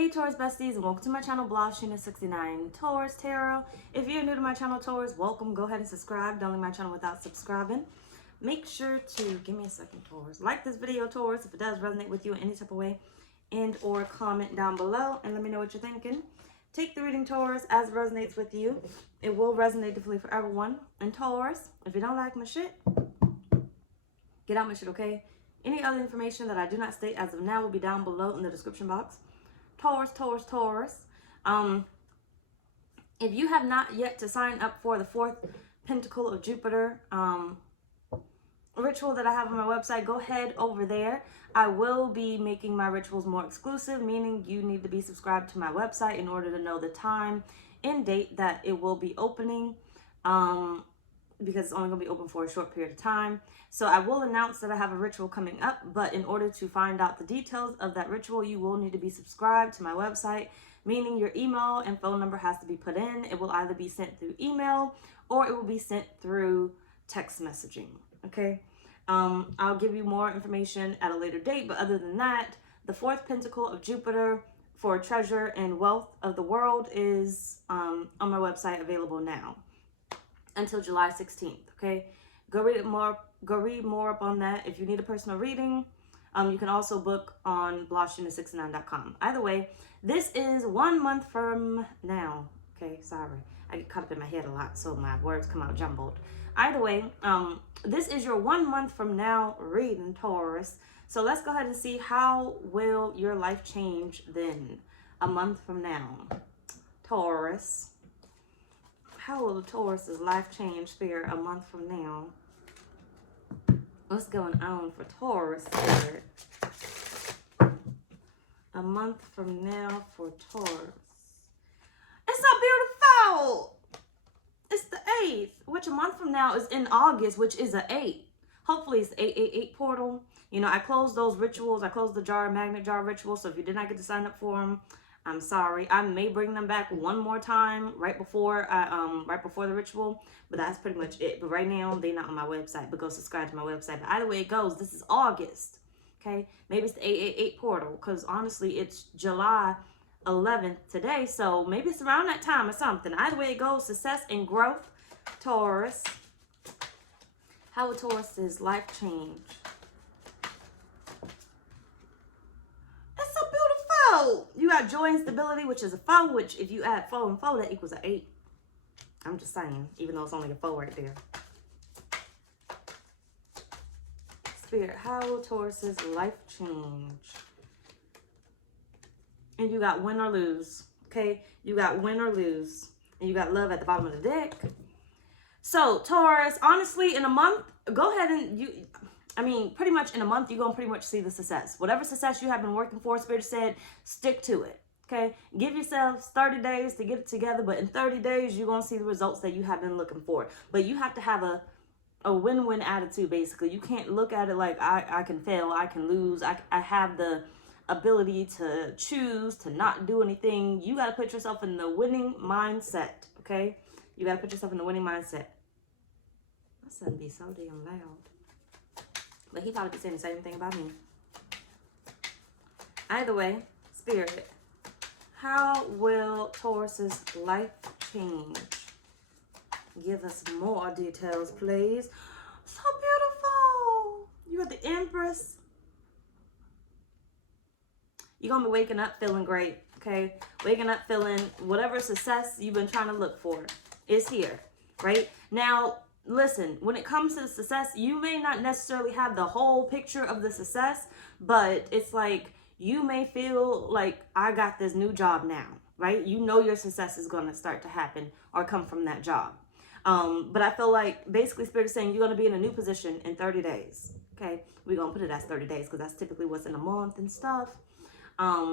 Hey Taurus besties, and welcome to my channel, blahscrystalsale Taurus Tarot. If you're new to my channel, Taurus, welcome. Go ahead and subscribe. Don't leave my channel without subscribing. Make sure to give me a second, Taurus. Like this video, Taurus, if it does resonate with you in any type of way, and or comment down below and let me know what you're thinking. Take the reading, Taurus, as it resonates with you. It will resonate differently for everyone. And Taurus, if you don't like my shit, get out my shit, okay? Any other information that I do not state as of now will be down below in the description box. Taurus. If you have not yet to sign up for the fourth Pentacle of Jupiter ritual that I have on my website, go ahead over there. I will be making my rituals more exclusive, meaning you need to be subscribed to my website in order to know the time and date that it will be opening, because it's only going to be open for a short period of time. So I will announce that I have a ritual coming up, but in order to find out the details of that ritual, you will need to be subscribed to my website, meaning your email and phone number has to be put in. It will either be sent through email or it will be sent through text messaging, okay? I'll give you more information at a later date, but other than that, the fourth Pentacle of Jupiter for treasure and wealth of the world is on my website, available now until July 16th, okay? Go read more up on that. If you need a personal reading, you can also book on blahscrystalsale.com. Either way, this is 1 month from now. Okay, sorry. I get caught up in my head a lot, so my words come out jumbled. Either way, this is your 1 month from now reading, Taurus. So let's go ahead and see, how will your life change then, a month from now? Taurus. How will the Taurus's life change, Spirit, a month from now? What's going on for Taurus, Spirit? A month from now for Taurus. It's so beautiful. It's the 8th, which a month from now is in August, which is an 8. Hopefully it's the 888 portal. You know, I closed those rituals. I closed the magnet jar rituals. So if you did not get to sign up for them, I'm sorry. I may bring them back one more time right before the ritual, but that's pretty much it. But right now, they're not on my website, but go subscribe to my website. But either way it goes, this is August, okay? Maybe it's the 888 portal, because honestly, it's July 11th today, so maybe it's around that time or something. Either way it goes, success and growth, Taurus. How will Taurus's life change? You got joy and stability, which is a 4, which if you add 4 and 4, that equals an 8. I'm just saying, even though it's only a 4 right there. Spirit, how will Taurus's life change? And you got win or lose, okay? You got win or lose. And you got love at the bottom of the deck. So, Taurus, honestly, in a month, go ahead and pretty much in a month, you're going to pretty much see the success. Whatever success you have been working for, Spirit said, stick to it, okay? Give yourselves 30 days to get it together, but in 30 days, you're going to see the results that you have been looking for. But you have to have a win-win attitude, basically. You can't look at it like, I can fail, I can lose, I have the ability to choose to not do anything. You got to put yourself in the winning mindset, okay? You got to put yourself in the winning mindset. My son be so damn loud. But he probably be saying the same thing about me. Either way, Spirit, how will Taurus's life change? Give us more details, please. So beautiful. You got the Empress. You're going to be waking up feeling great, okay? Waking up feeling whatever success you've been trying to look for is here, right? Now, listen, when it comes to success, you may not necessarily have the whole picture of the success, but it's like you may feel like, I got this new job now, right? You know your success is going to start to happen or come from that job. But I feel like basically Spirit is saying you're going to be in a new position in 30 days, okay? We're going to put it as 30 days because that's typically what's in a month and stuff.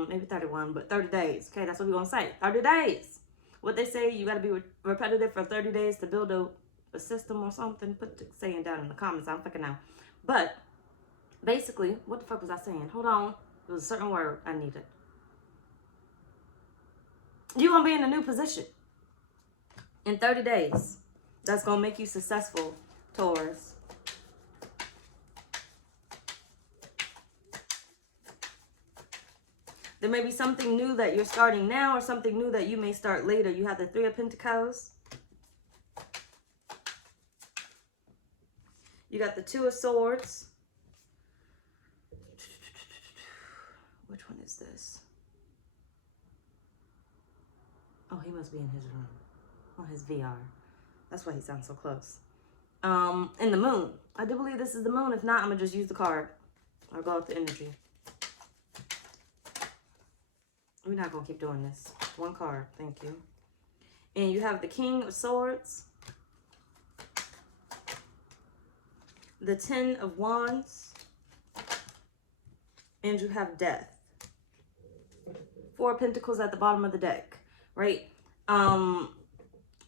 Maybe 31, but 30 days, okay? That's what we're going to say, 30 days. What they say, you got to be repetitive for 30 days to build a system or something. Put the saying down in the comments. I'm fucking out. But basically, what the fuck was I saying? Hold on. There was a certain word I needed. You're going to be in a new position in 30 days. That's going to make you successful, Taurus. There may be something new that you're starting now or something new that you may start later. You have the Three of Pentacles. You got the Two of Swords. Which one is this? Oh, he must be in his room. Oh, his VR. That's why he sounds so close. In the Moon. I do believe this is the Moon. If not, I'm going to just use the card. Or go with the energy. We're not going to keep doing this. One card. Thank you. And you have the King of Swords. The Ten of Wands. And you have Death. Four of Pentacles at the bottom of the deck. Right?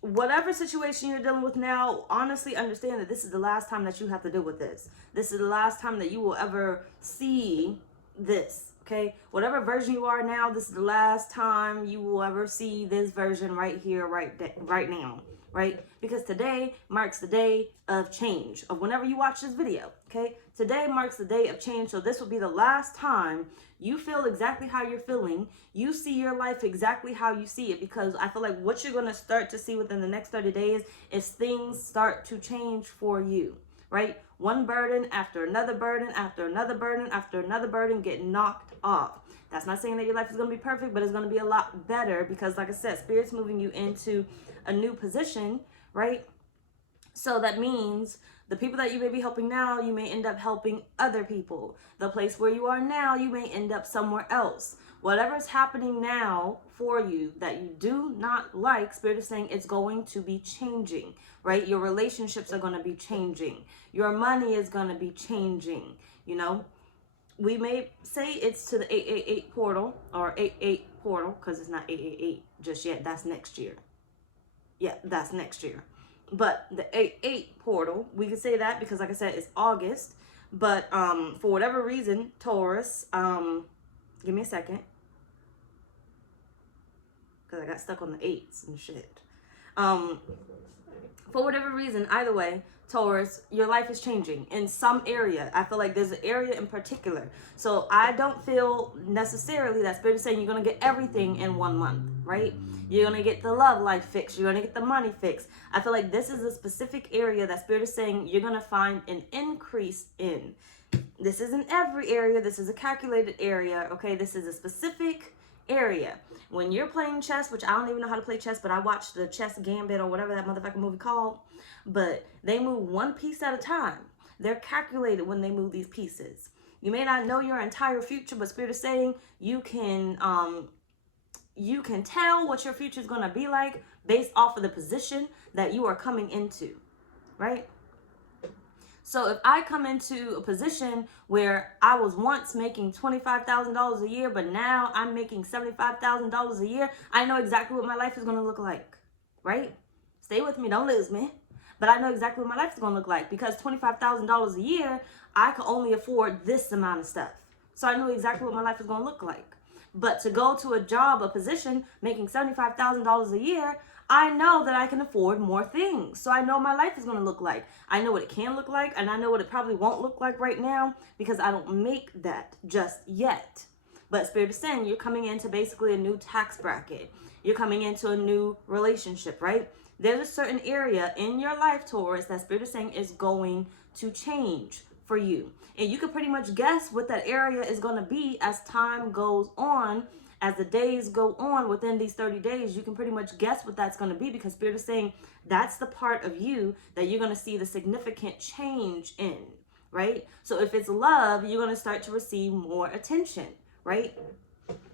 Whatever situation you're dealing with now, honestly understand that this is the last time that you have to deal with this. This is the last time that you will ever see this, okay? Whatever version you are now, this is the last time you will ever see this version right here, right now, right? Because today marks the day of change, of whenever you watch this video, okay? Today marks the day of change, so this will be the last time you feel exactly how you're feeling. You see your life exactly how you see it, because I feel like what you're going to start to see within the next 30 days is things start to change for you, right? One burden after another burden, after another burden, after another burden get knocked off. That's not saying that your life is going to be perfect, but it's going to be a lot better because, like I said, Spirit's moving you into a new position, right? So that means the people that you may be helping now, you may end up helping other people. The place where you are now, you may end up somewhere else. Whatever's happening now for you that you do not like, Spirit is saying it's going to be changing, right? Your relationships are going to be changing. Your money is going to be changing, you know? We may say it's to the 888 portal or 88 portal because it's not 888 just yet. That's next year. Yeah, that's next year. But the 88 portal, we can say that because, like I said, it's August. But for whatever reason, Taurus, give me a second. Because I got stuck on the 8s and shit. For whatever reason, either way, Taurus, your life is changing in some area. I feel like there's an area in particular. So I don't feel necessarily that Spirit is saying you're going to get everything in 1 month, right? You're going to get the love life fixed. You're going to get the money fixed. I feel like this is a specific area that Spirit is saying you're going to find an increase in. This isn't every area. This is a calculated area, okay? This is a specific area. When you're playing chess, which I don't even know how to play chess, but I watched the Chess Gambit or whatever that motherfucking movie called, but they move one piece at a time. They're calculated when they move these pieces. You may not know your entire future, but Spirit is saying you can tell what your future is going to be like based off of the position that you are coming into, right? So if I come into a position where I was once making $25,000 a year, but now I'm making $75,000 a year, I know exactly what my life is going to look like, right? Stay with me, don't lose me. But I know exactly what my life is going to look like because $25,000 a year, I could only afford this amount of stuff. So I know exactly what my life is going to look like. But to go to a job, a position, making $75,000 a year, I know that I can afford more things. So I know my life is going to look like. I know what it can look like, and I know what it probably won't look like right now because I don't make that just yet. But Spirit is saying you're coming into basically a new tax bracket. You're coming into a new relationship, right? There's a certain area in your life, Taurus, that Spirit is saying is going to change for you. And you can pretty much guess what that area is going to be as time goes on. As the days go on within these 30 days, you can pretty much guess what that's going to be because Spirit is saying that's the part of you that you're going to see the significant change in, right? So if it's love, you're going to start to receive more attention, right?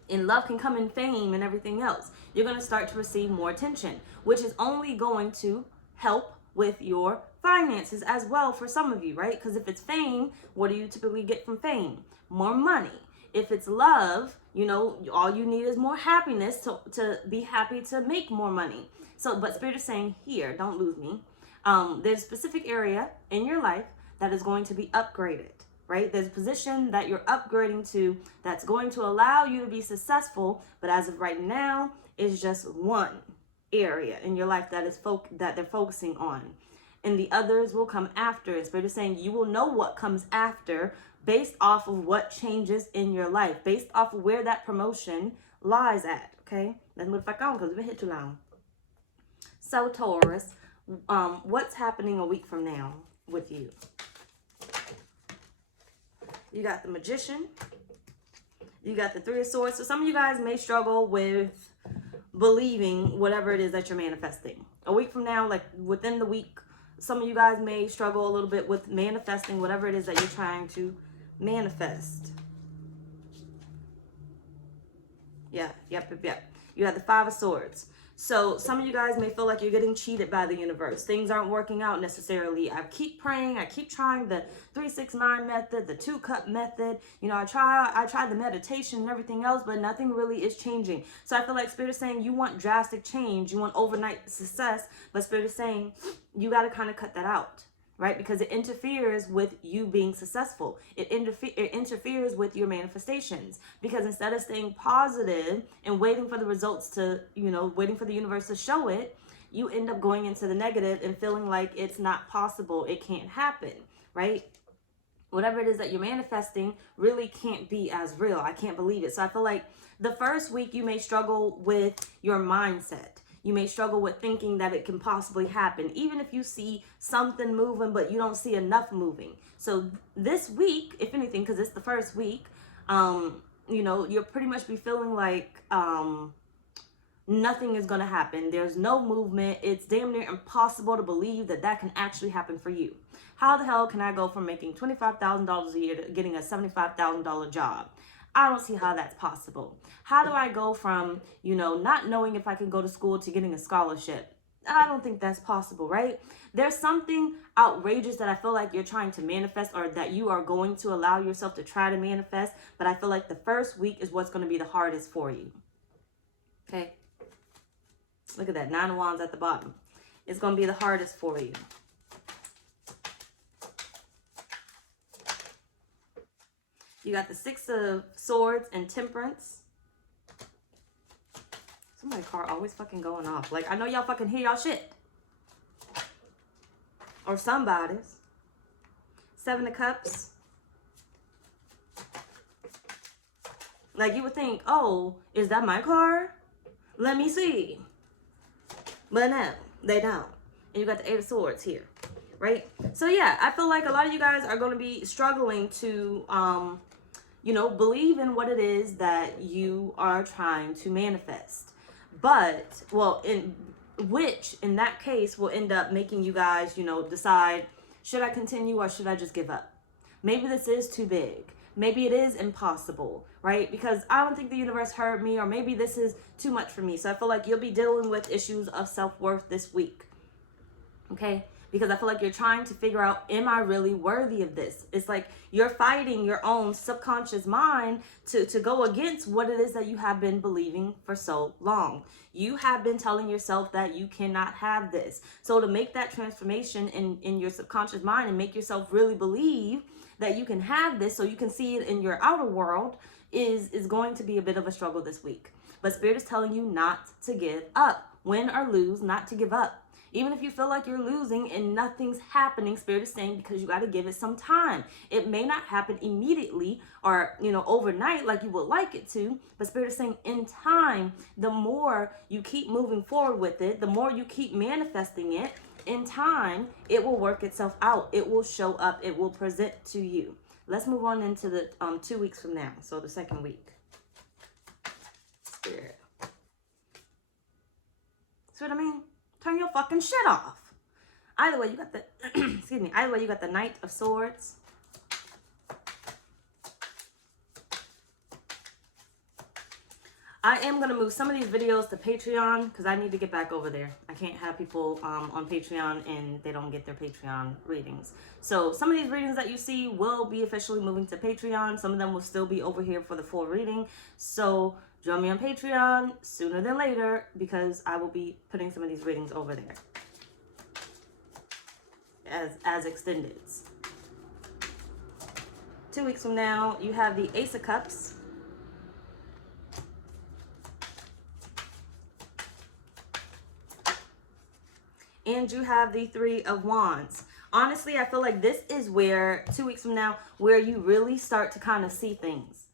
And love can come in fame and everything else. You're going to start to receive more attention, which is only going to help with your finances as well for some of you, right? Because if it's fame, what do you typically get from fame? More money. If it's love, you know, all you need is more happiness to be happy to make more money. So, but Spirit is saying here, don't lose me. There's a specific area in your life that is going to be upgraded, right? There's a position that you're upgrading to that's going to allow you to be successful. But as of right now, it's just one area in your life that is that they're focusing on. And the others will come after. And Spirit is saying you will know what comes after based off of what changes in your life, based off of where that promotion lies at, okay? Let's move back on because we've been here too long. So Taurus, what's happening a week from now with you? You got the Magician. You got the Three of Swords. So some of you guys may struggle with believing whatever it is that you're manifesting. A week from now, like within the week, some of you guys may struggle a little bit with manifesting whatever it is that you're trying to manifest. Yeah, yep. You have the Five of Swords. So some of you guys may feel like you're getting cheated by the universe. Things aren't working out necessarily. I keep praying. I keep trying the 3-6-9 method, the 2-cup method. You know, I try the meditation and everything else, but nothing really is changing. So I feel like Spirit is saying you want drastic change. You want overnight success, but Spirit is saying you got to kind of cut that out. Right? Because it interferes with you being successful. It interferes with your manifestations. Because instead of staying positive and waiting for the results to, waiting for the universe to show it, you end up going into the negative and feeling like it's not possible. It can't happen, right? Whatever it is that you're manifesting really can't be as real. I can't believe it. So I feel like the first week you may struggle with your mindset. You may struggle with thinking that it can possibly happen, even if you see something moving, but you don't see enough moving. So this week, if anything, because it's the first week, you'll pretty much be feeling like nothing is going to happen. There's no movement. It's damn near impossible to believe that that can actually happen for you. How the hell can I go from making $25,000 a year to getting a $75,000 job? I don't see how that's possible. How do I go from, not knowing if I can go to school to getting a scholarship? I don't think that's possible, right? There's something outrageous that I feel like you're trying to manifest or that you are going to allow yourself to try to manifest. But I feel like the first week is what's going to be the hardest for you. Okay. Look at that. 9 of Wands at the bottom. It's going to be the hardest for you. You got the 6 of Swords and Temperance. Somebody's car always fucking going off. Like, I know y'all fucking hear y'all shit. Or somebody's. 7 of Cups. Like, you would think, oh, is that my car? Let me see. But no, they don't. And you got the 8 of Swords here. Right? So, yeah, I feel like a lot of you guys are going to be struggling to... believe in what it is that you are trying to manifest. But, in that case will end up making you guys, decide, should I continue or should I just give up? Maybe this is too big. Maybe it is impossible, right? Because I don't think the universe heard me, or maybe this is too much for me. So I feel like you'll be dealing with issues of self-worth this week. Okay? Because I feel like you're trying to figure out, am I really worthy of this? It's like you're fighting your own subconscious mind to go against what it is that you have been believing for so long. You have been telling yourself that you cannot have this. So to make that transformation in your subconscious mind and make yourself really believe that you can have this so you can see it in your outer world is going to be a bit of a struggle this week. But Spirit is telling you not to give up. Win or lose, not to give up. Even if you feel like you're losing and nothing's happening, Spirit is saying because you got to give it some time. It may not happen immediately or, overnight like you would like it to. But Spirit is saying in time, the more you keep moving forward with it, the more you keep manifesting it, in time, it will work itself out. It will show up. It will present to you. Let's move on into the 2 weeks from now. So the second week. Spirit. See what I mean? Turn your fucking shit off. Either way, you got the excuse me. Either way, you got the Knight of Swords. I am gonna move some of these videos to Patreon because I need to get back over there. I can't have people on Patreon and they don't get their Patreon readings. So some of these readings that you see will be officially moving to Patreon. Some of them will still be over here for the full reading. So join me on Patreon sooner than later because I will be putting some of these readings over there as extended. 2 weeks from now, you have the Ace of Cups. And you have the 3 of Wands. honestly, I feel like this is where 2 weeks from now, where you really start to kind of see things.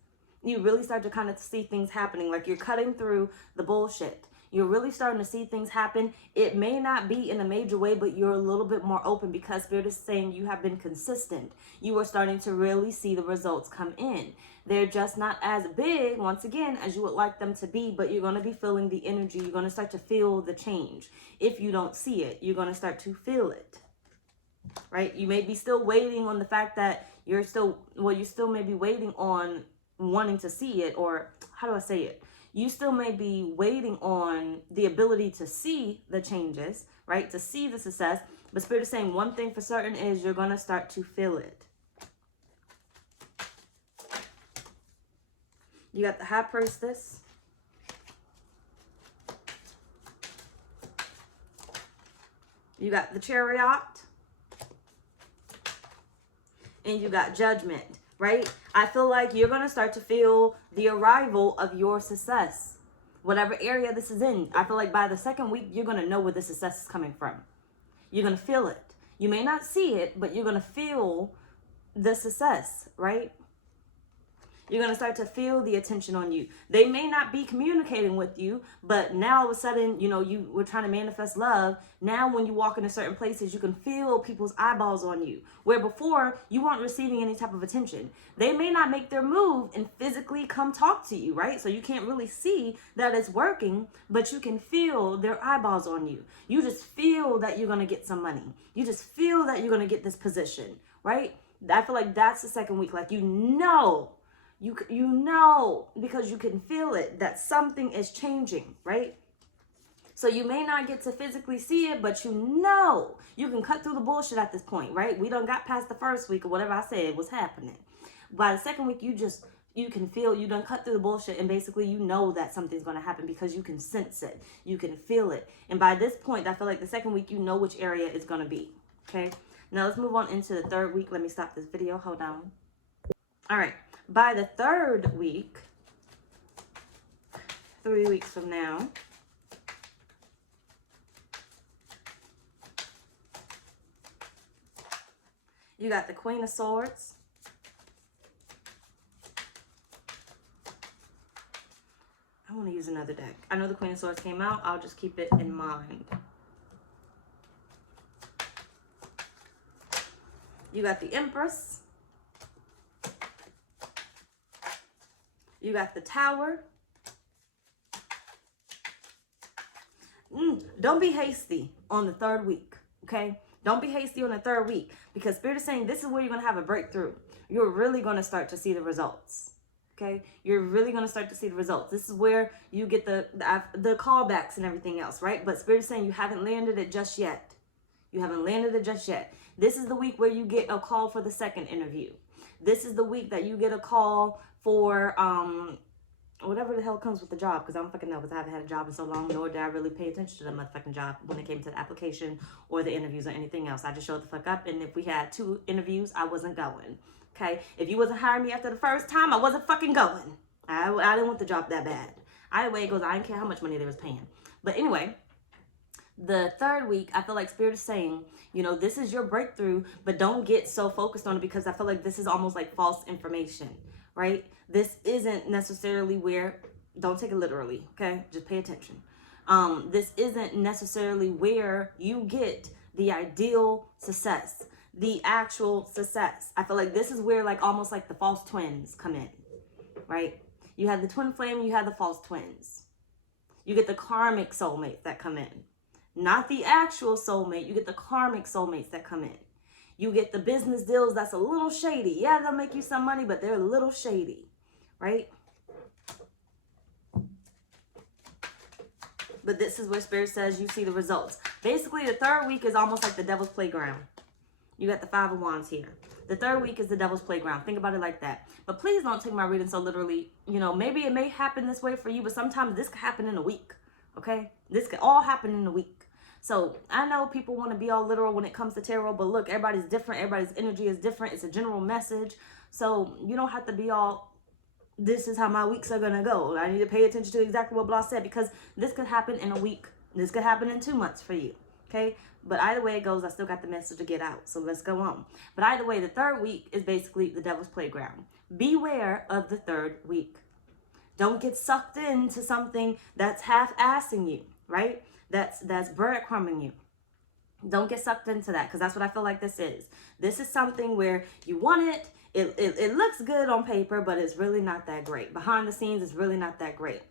You really start to kind of see things happening. Like you're cutting through the bullshit. You're really starting to see things happen. It may not be in a major way, but you're a little bit more open because Spirit is saying you have been consistent. You are starting to really see the results come in. They're just not as big, once again, as you would like them to be, but you're going to be feeling the energy. You're going to start to feel the change. If you don't see it, you're going to start to feel it, right? You may be still waiting on the fact that you still may be waiting on wanting to see it, or how do I say it? You still may be waiting on the ability to see the changes, right? To see the success. But Spirit is saying one thing for certain is you're going to start to feel it. You got the High Priestess. You got the Chariot. And you got Judgment. Right? I feel like you're going to start to feel the arrival of your success. Whatever area this is in. I feel like by the second week, you're going to know where the success is coming from. You're going to feel it. You may not see it, but you're going to feel the success, right? You're going to start to feel the attention on you. They may not be communicating with you, but now all of a sudden, you were trying to manifest love. Now when you walk into certain places, you can feel people's eyeballs on you. Where before, you weren't receiving any type of attention. They may not make their move and physically come talk to you, right? So you can't really see that it's working, but you can feel their eyeballs on you. You just feel that you're going to get some money. You just feel that you're going to get this position, right? I feel like that's the second week. Like, you know, because you can feel it, that something is changing, right? So you may not get to physically see it, but you can cut through the bullshit at this point, right? We done got past the first week or whatever I said was happening. By the second week, you can feel, you done cut through the bullshit, and basically you know that something's going to happen because you can sense it. You can feel it. And by this point, I feel like the second week, you know which area it's going to be, okay? Now let's move on into the third week. Let me stop this video. Hold on. All right. By the third week, 3 weeks from now, you got the Queen of Swords. I want to use another deck. I know the Queen of Swords came out. I'll just keep it in mind. You got the Empress. You got the Tower. Don't be hasty on the third week, okay? Don't be hasty on the third week, because Spirit is saying this is where you're going to have a breakthrough. You're really going to start to see the results, okay? You're really going to start to see the results. This is where you get the callbacks and everything else, right? But Spirit is saying you haven't landed it just yet. You haven't landed it just yet. This is the week where you get a call for the second interview. This is the week that you get a call for whatever the hell comes with the job, because I don't fucking know, because I haven't had a job in so long, nor did I really pay attention to the motherfucking job when it came to the application or the interviews or anything else. I just showed the fuck up, and if we had 2 interviews, I wasn't going, okay? If you wasn't hiring me after the first time, I wasn't fucking going. I didn't want the job that bad. Either way it goes, I didn't care how much money they was paying. But anyway, the third week, I feel like Spirit is saying, this is your breakthrough, but don't get so focused on it, because I feel like this is almost like false information, right? This isn't necessarily where, don't take it literally, okay? Just pay attention. This isn't necessarily where you get the ideal success, the actual success. I feel like this is where almost like the false twins come in, right? You have the twin flame, you have the false twins. You get the karmic soulmates that come in. Not the actual soulmate, you get the karmic soulmates that come in. You get the business deals that's a little shady. Yeah, they'll make you some money, but they're a little shady, right? But this is where Spirit says you see the results. Basically, the third week is almost like the devil's playground. You got the 5 of Wands here. The third week is the devil's playground. Think about it like that. But please don't take my reading so literally. Maybe it may happen this way for you, but sometimes this could happen in a week, okay? This could all happen in a week. So I know people want to be all literal when it comes to tarot, but look, everybody's different. Everybody's energy is different. It's a general message. So you don't have to be all, this is how my weeks are going to go. I need to pay attention to exactly what Blah said, because this could happen in a week. This could happen in 2 months for you. Okay, but either way it goes, I still got the message to get out. So let's go on. But either way, the third week is basically the devil's playground. Beware of the third week. Don't get sucked into something that's half-assing you, right? That's breadcrumbing you. Don't get sucked into that, because that's what I feel like this is. This is something where you want it. It looks good on paper, but it's really not that great. Behind the scenes, it's really not that great,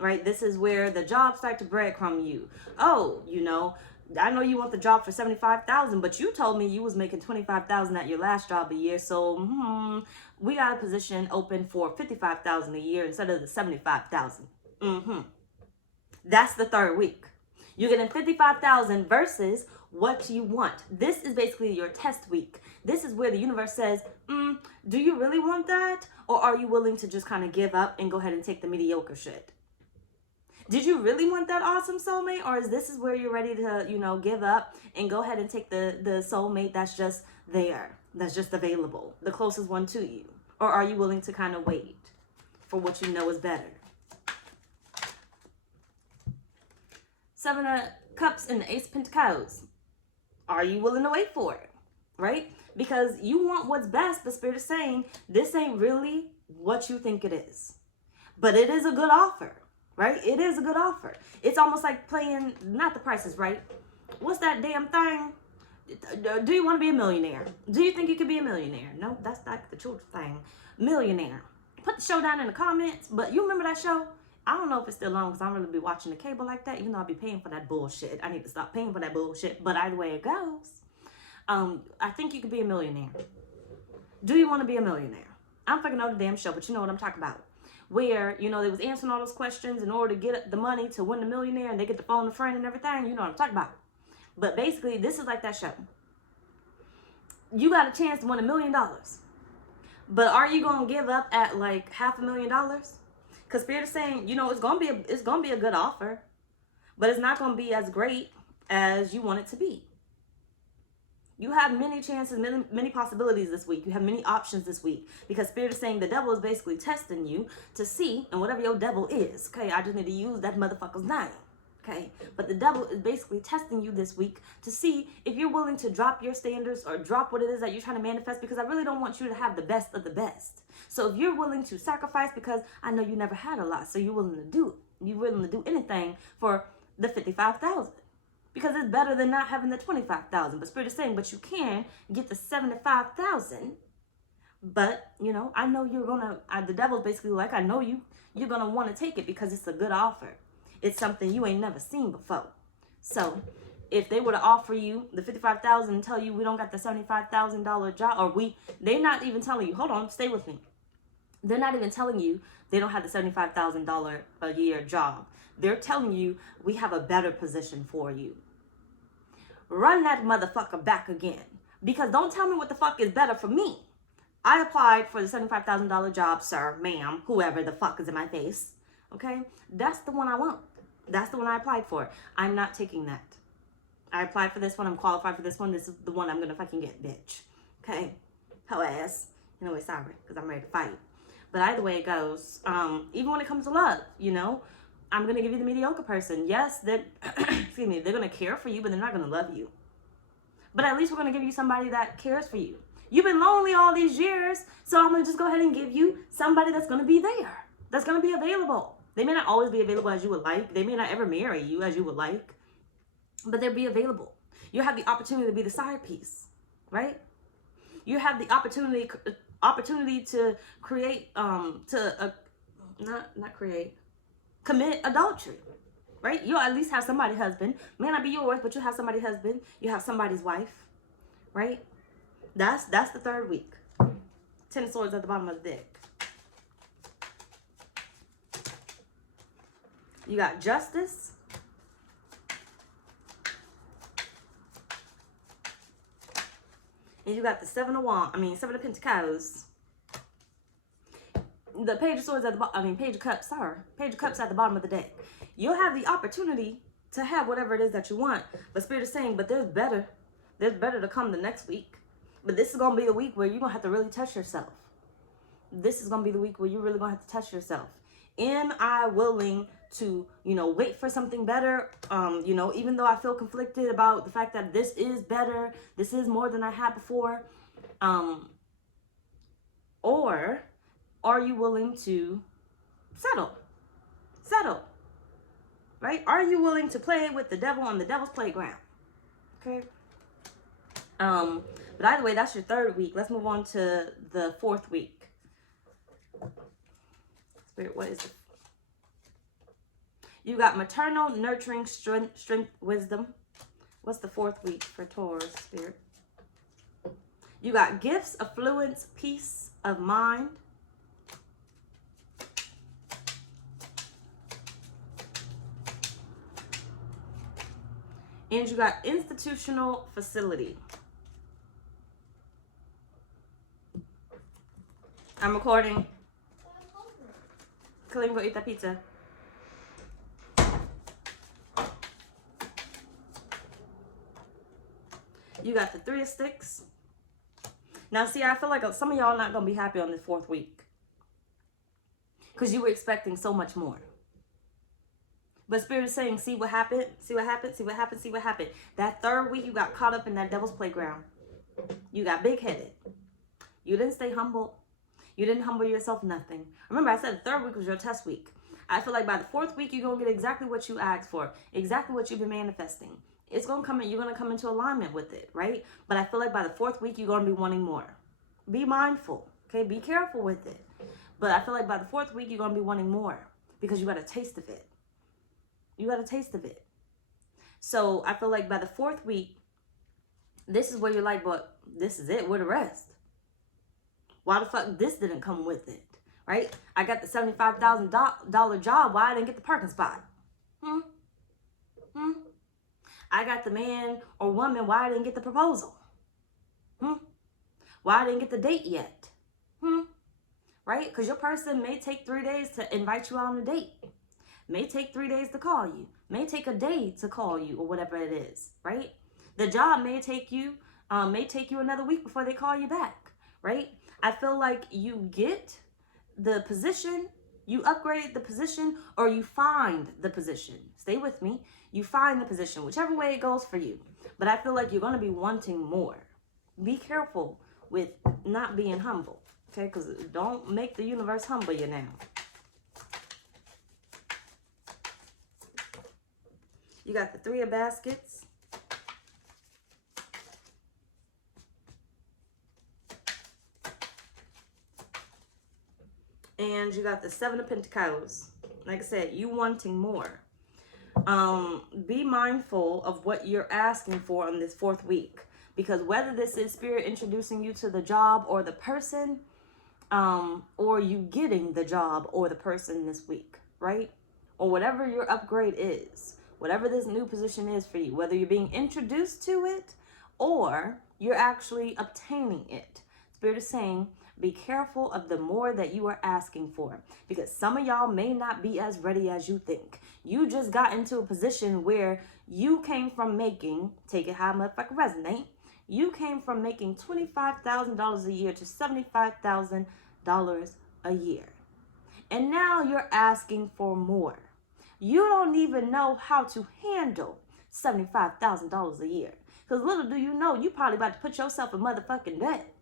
right? This is where the jobs start to breadcrumb you. Oh, you know, I know you want the job for $75,000, but you told me you was making $25,000 at your last job a year. So we got a position open for $55,000 a year instead of the $75,000. That's the third week. You're getting $55,000 versus what you want. This is basically your test week. This is where the universe says, do you really want that? Or are you willing to just kind of give up and go ahead and take the mediocre shit? Did you really want that awesome soulmate? Or is this where you're ready to, you know, give up and go ahead and take the soulmate that's just there, that's just available, the closest one to you? Or are you willing to kind of wait for what you know is better? Seven of Cups and the Ace of Pentacles. Are you willing to wait for it? Right? Because you want what's best, but Spirit is saying this ain't really what you think it is. But it is a good offer, right? It is a good offer. It's almost like playing, not The Price is Right. What's that damn thing? Do you want to be a millionaire? Do you think you could be a millionaire? No, that's not the children's thing. Millionaire. Put the show down in the comments. But you remember that show? I don't know if it's still on because I don't really be watching the cable like that. You know, I'll be paying for that bullshit. I need to stop paying for that bullshit. But either way it goes, I think you could be a millionaire. Do you want to be a millionaire? I don't fucking know the damn show, but you know what I'm talking about. Where, you know, they was answering all those questions in order to get the money to win the millionaire, and they get to phone a friend and everything. You know what I'm talking about. But basically, this is like that show. You got a chance to win $1 million. But are you going to give up at like $500,000? Because Spirit is saying, you know, it's gonna be a good offer, but it's not gonna be as great as you want it to be. You have many chances, many possibilities this week. You have many options this week, because Spirit is saying the devil is basically testing you to see, and whatever your devil is, okay, I just need to use that motherfucker's name, okay? But the devil is basically testing you this week to see if you're willing to drop your standards or drop what it is that you're trying to manifest, because I really don't want you to have the best of the best. So if you're willing to sacrifice, because I know you never had a lot, so you're willing to do it. You're willing to do anything for the $55,000, because it's better than not having the $25,000. But Spirit is saying, but you can get the $75,000. But you know, I know you're gonna. The devil's basically like, I know you're gonna want to take it because it's a good offer. It's something you ain't never seen before. So if they were to offer you the $55,000 and tell you we don't got the $75,000 job, or they're not even telling you, hold on, stay with me. They're not even telling you they don't have the $75,000 a year job. They're telling you we have a better position for you. Run that motherfucker back again. Because don't tell me what the fuck is better for me. I applied for the $75,000 job, sir, ma'am, whoever the fuck is in my face. Okay? That's the one I want. That's the one I applied for. I'm not taking that. I applied for this one. I'm qualified for this one. This is the one I'm going to fucking get, bitch. Okay? Hoe ass. Anyway, sorry, because I'm ready to fight. But either way it goes, even when it comes to love, you know, I'm going to give you the mediocre person. Yes, excuse me, they're going to care for you, but they're not going to love you. But at least we're going to give you somebody that cares for you. You've been lonely all these years, so I'm going to just go ahead and give you somebody that's going to be there, that's going to be available. They may not always be available as you would like. They may not ever marry you as you would like, but they'll be available. You have the opportunity to be the side piece, right? You have the opportunity to create, commit adultery, right? You'll at least have somebody's husband. May not be yours, but you'll have somebody's husband. You have somebody's wife, right? That's the third week. 10 of Swords at the bottom of the deck. You got Justice. And you got the Seven of Pentacles. The Page of Swords at the bottom, Page of Cups, sorry. Page of Cups at the bottom of the deck. You'll have the opportunity to have whatever it is that you want. But Spirit is saying, but there's better. There's better to come the next week. But this is going to be the week where you're going to have to really test yourself. This is going to be the week where you're really going to have to test yourself. Am I willing to, you know, wait for something better. You know, even though I feel conflicted about the fact that this is better, this is more than I had before. Or are you willing to settle? Right? Are you willing to play with the devil on the devil's playground? Okay. But either way, that's your third week. Let's move on to the fourth week. Spirit, what is it? You got maternal, nurturing, strength, wisdom. What's the fourth week for Taurus, Spirit? You got gifts, affluence, peace of mind. And you got institutional facility. I'm recording. Kalim, go eat that pizza. You got the 3 of Sticks. Now, see, I feel like some of y'all not going to be happy on this fourth week. Because you were expecting so much more. But Spirit is saying, see what happened, see what happened, see what happened, see what happened. That third week, you got caught up in that devil's playground. You got big-headed. You didn't stay humble. You didn't humble yourself, nothing. Remember, I said the third week was your test week. I feel like by the fourth week, you're going to get exactly what you asked for. Exactly what you've been manifesting. It's going to come in, you're going to come into alignment with it, right? But I feel like by the fourth week, you're going to be wanting more. Be mindful, okay? Be careful with it. But I feel like by the fourth week, you're going to be wanting more because you got a taste of it. You got a taste of it. So I feel like by the fourth week, this is where you're like, but this is it. Where the rest? Why the fuck this didn't come with it, right? I got the $75,000 job. Why I didn't get the parking spot? I got the man or woman. Why I didn't get the proposal? Why I didn't get the date yet? Right? Because your person may take 3 days to invite you out on a date. May take 3 days to call you. May take a day to call you or whatever it is, right? The job may take you another week before they call you back, right? I feel like you get the position, you upgrade the position, or you find the position. Stay with me. You find the position, whichever way it goes for you. But I feel like you're going to be wanting more. Be careful with not being humble, okay? Because don't make the universe humble you now. You got the 3 of Baskets. And you got the 7 of Pentacles. Like I said, you wanting more. Be mindful of what you're asking for on this fourth week. Because whether this is Spirit introducing you to the job or the person, or you getting the job or the person this week, right? Or whatever your upgrade is. Whatever this new position is for you, whether you're being introduced to it or you're actually obtaining it. Spirit is saying, be careful of the more that you are asking for, because some of y'all may not be as ready as you think. You just got into a position where you came from making, take it how motherfucker resonate, you came from making $25,000 a year to $75,000 a year. And now you're asking for more. You don't even know how to handle $75,000 a year. Because little do you know, you probably about to put yourself in motherfucking debt.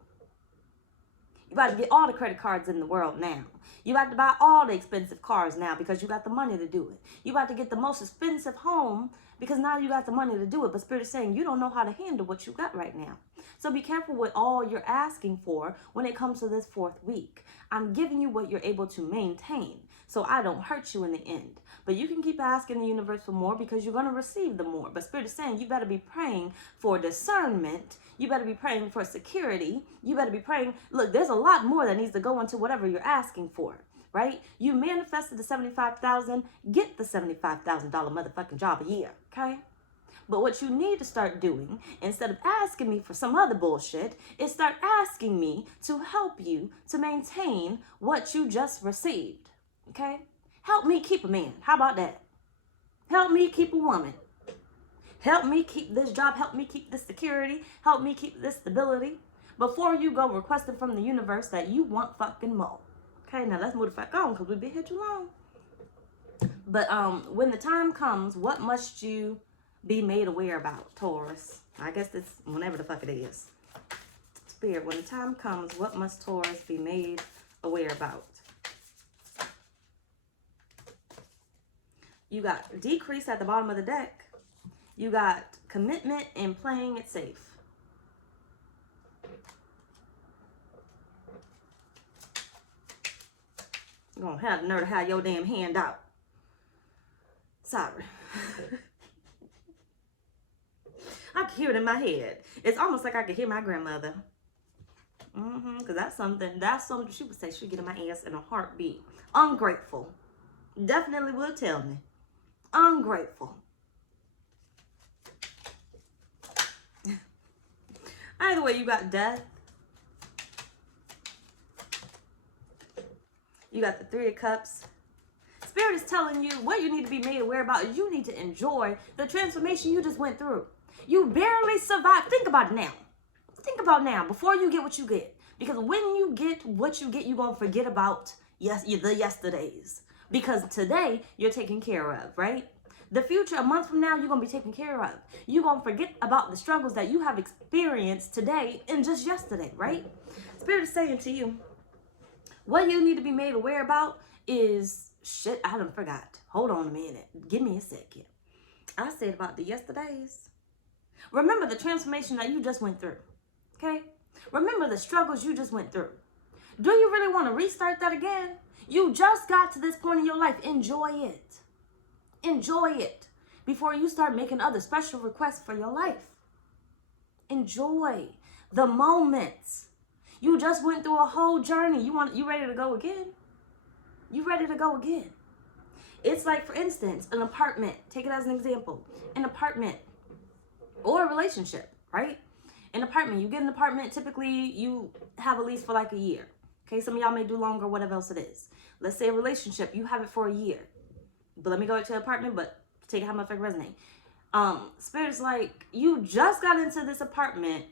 You about to get all the credit cards in the world now. You about to buy all the expensive cars now because you got the money to do it. You about to get the most expensive home because now you got the money to do it. But Spirit is saying you don't know how to handle what you got right now. So be careful with all you're asking for when it comes to this fourth week. I'm giving you what you're able to maintain, so I don't hurt you in the end. But you can keep asking the universe for more because you're going to receive the more. But Spirit is saying you better be praying for discernment. You better be praying for security. You better be praying. Look, there's a lot more that needs to go into whatever you're asking for, right? You manifested the $75,000. Get the $75,000 motherfucking job a year, okay? But what you need to start doing, instead of asking me for some other bullshit, is start asking me to help you to maintain what you just received, okay? Help me keep a man. How about that? Help me keep a woman. Help me keep this job. Help me keep this security. Help me keep this stability. Before you go requesting from the universe that you want fucking more. Okay, now let's move the fuck on because we've been here too long. But when the time comes, what must you be made aware about, Taurus? I guess it's whenever the fuck it is. Spirit, when the time comes, what must Taurus be made aware about? You got decrease at the bottom of the deck. You got commitment and playing it safe. You're gonna have the nerve to have your damn hand out. Sorry. I can hear it in my head. It's almost like I could hear my grandmother. Because that's something she would say. She'd get in my ass in a heartbeat. Ungrateful. Definitely would tell me. Ungrateful. Either way, you got death. You got the Three of Cups. Spirit is telling you what you need to be made aware about is you need to enjoy the transformation you just went through. You barely survived. Think about it now. Think about now before you get what you get. Because when you get what you get, you're going to forget about the yesterdays. Because today, you're taken care of, right? The future, a month from now, you're going to be taken care of. You're going to forget about the struggles that you have experienced today and just yesterday, right? Spirit is saying to you, what you need to be made aware about is, shit, I done forgot. Hold on a minute. Give me a second. I said about the yesterdays. Remember the transformation that you just went through, okay? Remember the struggles you just went through. Do you really want to restart that again? You just got to this point in your life. Enjoy it. Enjoy it before you start making other special requests for your life. Enjoy the moments. You just went through a whole journey. You ready to go again? You ready to go again? It's like, for instance, an apartment. Take it as an example. An apartment or a relationship, right? An apartment. You get an apartment. Typically, you have a lease for like a year. Okay, some of y'all may do longer, whatever else it is. Let's say a relationship. You have it for a year. But let me go to the apartment, but take how much I resonate. Spirit's like, you just got into this apartment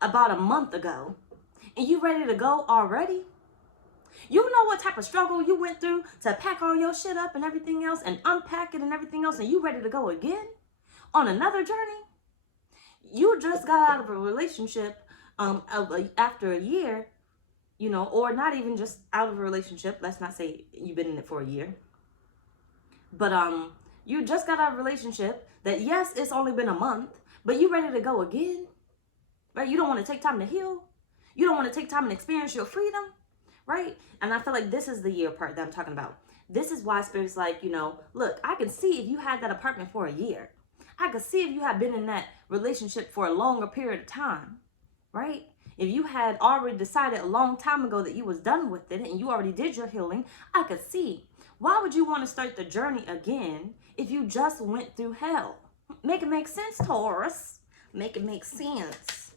about a month ago, and you ready to go already? You know what type of struggle you went through to pack all your shit up and everything else and unpack it and everything else, and you ready to go again on another journey? You just got out of a relationship after a year, you know, or not even just out of a relationship. Let's not say you've been in it for a year. But you just got out of a relationship that, yes, it's only been a month, but you ready to go again, right? You don't want to take time to heal. You don't want to take time and experience your freedom, right? And I feel like this is the year part that I'm talking about. This is why Spirit's like, you know, look, I can see if you had that apartment for a year. I could see if you had been in that relationship for a longer period of time, right? If you had already decided a long time ago that you was done with it and you already did your healing, I could see. Why would you want to start the journey again if you just went through hell? Make it make sense, Taurus. Make it make sense.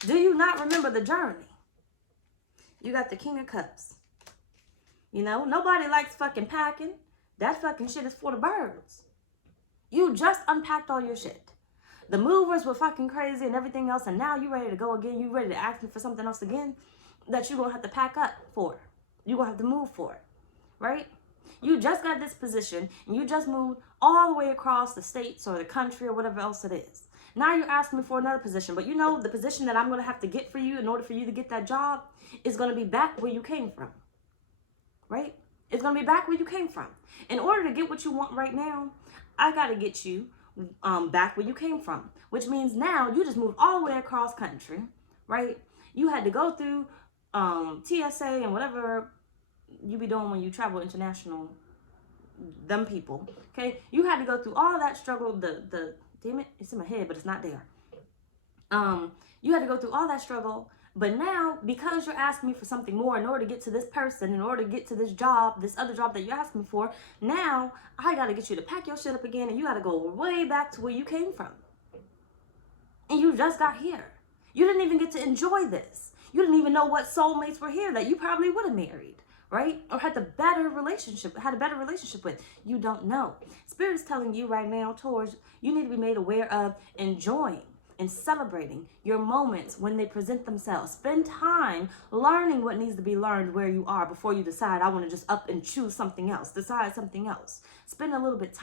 Do you not remember the journey? You got the King of Cups. You know, nobody likes fucking packing. That fucking shit is for the birds. You just unpacked all your shit. The movers were fucking crazy and everything else, and now you ready to go again. You ready to ask me for something else again that you're going to have to pack up for. You're going to have to move for it, right? You just got this position, and you just moved all the way across the states or the country or whatever else it is. Now you're asking me for another position, but you know the position that I'm going to have to get for you in order for you to get that job is going to be back where you came from, right? It's going to be back where you came from. In order to get what you want right now, I got to get you back where you came from, which means now you just moved all the way across country, right? You had to go through TSA and whatever you be doing when you travel international, them people, okay? You had to go through all that struggle, the damn it, it's in my head, but it's not there. You had to go through all that struggle, but now, because you're asking me for something more in order to get to this person, in order to get to this job, this other job that you're asking me for, now I got to get you to pack your shit up again, and you got to go way back to where you came from. And you just got here. You didn't even get to enjoy this. You didn't even know what soulmates were here that you probably would have married, right? Or had a better relationship with. You don't know. Spirit is telling you right now, Taurus, you need to be made aware of enjoying and celebrating your moments when they present themselves. Spend time learning what needs to be learned where you are before you decide, I want to just up and choose something else, decide something else. Spend a little bit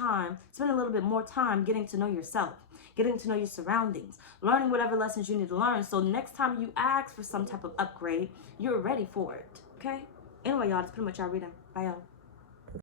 more time getting to know yourself, getting to know your surroundings, learning whatever lessons you need to learn. So next time you ask for some type of upgrade, you're ready for it. Okay? Anyway, y'all, that's pretty much our reading. Bye, y'all.